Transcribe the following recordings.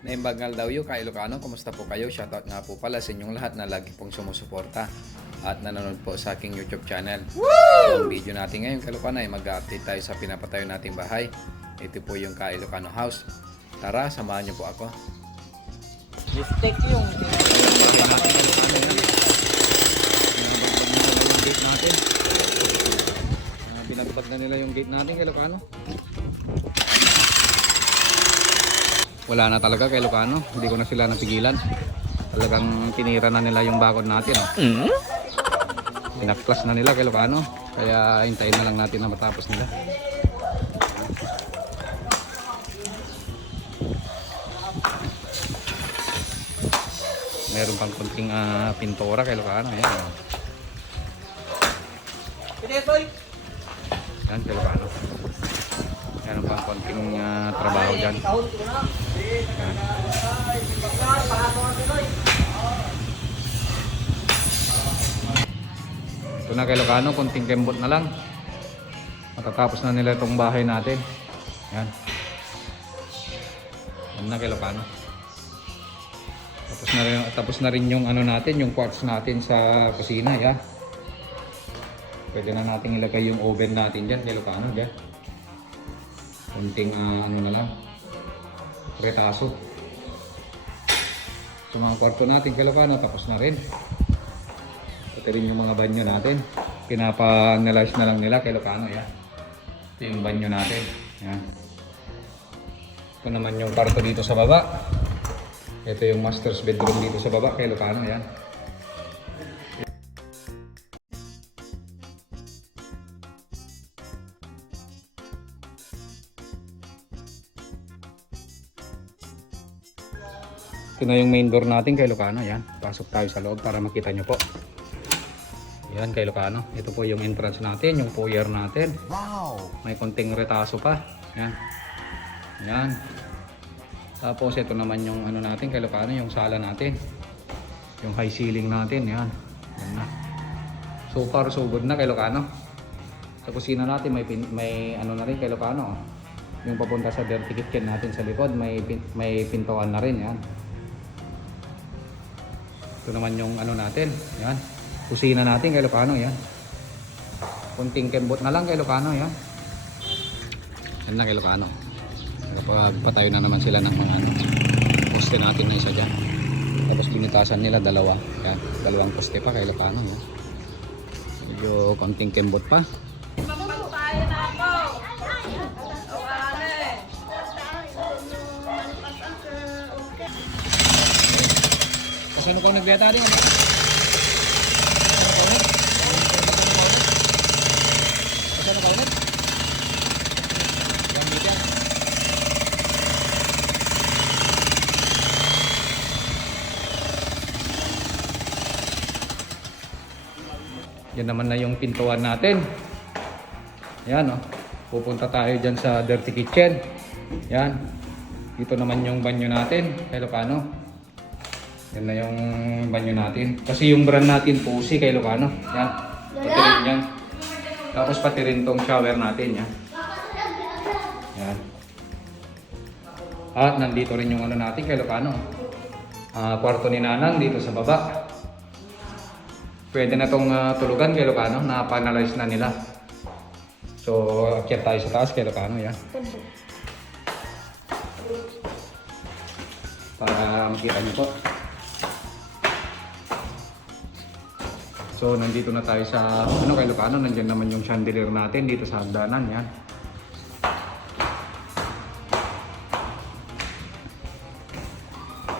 Naimbagal daw yung kay Ilocano, kumusta po kayo? Shoutout nga po pala sa inyong lahat na lagi pong sumusuporta at nanonood po sa aking YouTube channel. Ang video natin ngayon kay Ilocano ay mag-update tayo sa pinapatayo nating bahay. Ito po yung kay Ilocano House. Tara, samahan niyo po ako. Mistake yung yung gate natin. Binagbag na nila yung gate natin kay Ilocano. Wala na talaga kay Ilocano. Hindi ko na sila napigilan. Talagang tinira na nila yung bakod natin. Oh. Pinaklas na nila kay Ilocano. Kaya hintayin na lang natin na matapos nila. Meron pang kunting ah, pintura kay Ilocano. Ayan. oh. Pinetoy! Yan, kay Ilocano. Meron pang konting ah, trabaho dyan. Ito na kay Ilocano, konting kembot na lang. Matatapos na nila itong bahay natin. Yan. Yan na kay Ilocano. Tapos na rin, tapos na rin yung ano natin, yung quartz natin sa kusina, ya. Pwede na natin ilagay yung oven natin dyan kay Ilocano, dyan. Konting ah, ano na lang, retaso. So mga kwarto natin kay Ilocano, tapos na rin. Pati rin yung mga banyo natin. Pinapa-analyze na lang nila kay Ilocano, yan. Ito yung banyo natin. Yan. Ito naman yung kwarto dito sa baba. Ito yung master's bedroom dito sa baba kay Ilocano, yan. Ito na yung main door natin kay Lucano. Yan. Pasok tayo sa loob para makita nyo po. Yan kay Lucano. Ito po yung entrance natin, yung foyer natin. Wow! May konting retaso pa. Yan. Yan. Tapos ito naman yung ano natin kay Lucano, yung sala natin. Yung high ceiling natin. Yan. Yan na. So far so good na kay Lucano. Sa kusina natin may pin, may ano na rin kay Lucano. Yung papunta sa dirty kitchen natin sa likod, may pin, may pintuan na rin yan. Ito naman yung ano natin, yan. Kusina natin kay Lucano, yan. Kunting kembot na lang kay Lucano, yan. Yan na kay Lucano. Kapag na naman sila ng mga ano, poste natin na isa dyan. Tapos binitasan nila dalawa. Yan, dalawang poste pa kay Lucano, yan. Medyo konting kembot pa. Kasi ano kang nagbiyata rin? Ano? Kasi ano ka ulit? Yan, media. Yan naman na yung pintuan natin. Yan, oh. Pupunta tayo dyan sa dirty kitchen. Yan. Dito naman yung banyo natin. Kay Lucano. Yan na yung banyo natin. Kasi yung brand natin, Pusi kay Lucano. Yan. Pati rin yan. Tapos pati rin tong shower natin. Yan. Yan. At nandito rin yung ano natin kay Lucano. Ah, kwarto ni Nanang dito sa baba. Pwede na tong ah, tulugan kay Lucano. Na-panalize na nila. So, akyat tayo sa taas kay Lucano. Yan. Para makita niyo po. So, nandito na tayo sa, ano kay Lucano, nandiyan naman yung chandelier natin dito sa hagdanan, yan.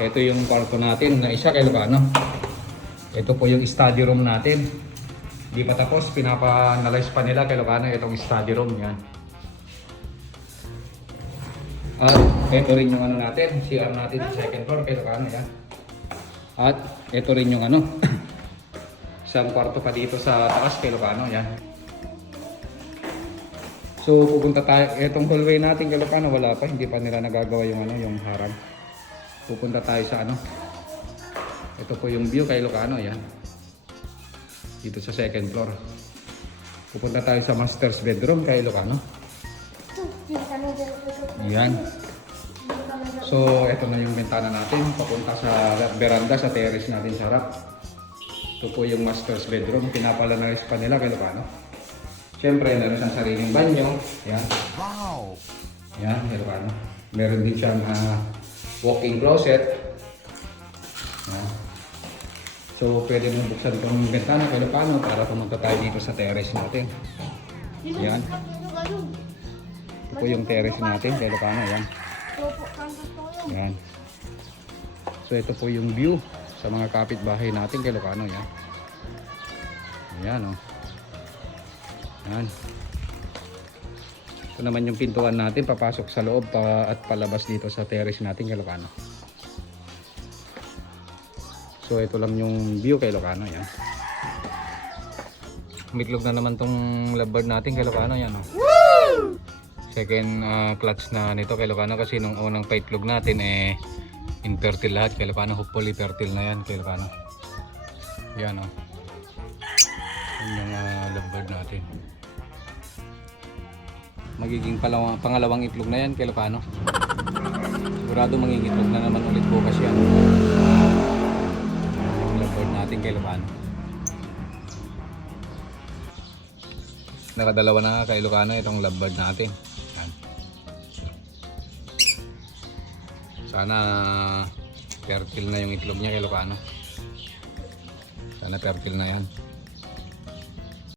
Ito yung kwarto natin na isa kay Lucano. Ito po yung study room natin. Di pa tapos, pinapa-analyze pa nila kay Lucano itong study room, yan. At ito rin yung ano natin, CR natin sa second floor kay Lucano, yan. At ito rin yung ano, isang kwarto pa dito sa taas kay Lucano, yan. So pupunta tayo, etong hallway natin kay Lucano wala pa, hindi pa nila nagagawa yung ano, yung harang. Pupunta tayo sa ano. Ito po yung view kay Lucano, yan. Dito sa second floor. Pupunta tayo sa master's bedroom kay Lucano. Yan. So, ito na yung bintana natin. Papunta sa veranda, sa terrace natin sa harap. Ito po yung master's bedroom. Pinapalanas pa nila kay Lucano. Siyempre, meron siyang sariling banyo. Yan. Wow! Yan, kay Lucano. Meron din siyang ah, walk-in closet. Yan. So, pwede mo buksan itong bintana kay Lucano para pumunta tayo dito sa terrace natin. Yan. Ito po yung terrace natin kay Lucano. Yan. Yan. So ito po yung view sa mga kapitbahay natin kay Lucano yan. Yan oh. Yan. Ito naman yung pintuan natin papasok sa loob pa, at palabas dito sa terrace natin kay Lucano. So ito lang yung view kay Lucano yan. Umitlog na naman tong lovebird natin kay Lucano yan oh. Second ah, clutch na nito kay Lucano kasi nung unang paitlog natin eh infertile lahat kay Lucano. Hopefully fertile na yan kay Lucano. Yan o. Oh. Yan yung uh, lovebird natin. Magiging palawang, pangalawang itlog na yan kay Lucano. Sigurado mangingitlog na naman ulit bukas yan. Yung lovebird natin kay Lucano. Nakadalawa na nga kay Lucano itong lovebird natin. Sana fertile na yung itlog niya kay Lucano. Sana fertile na yan.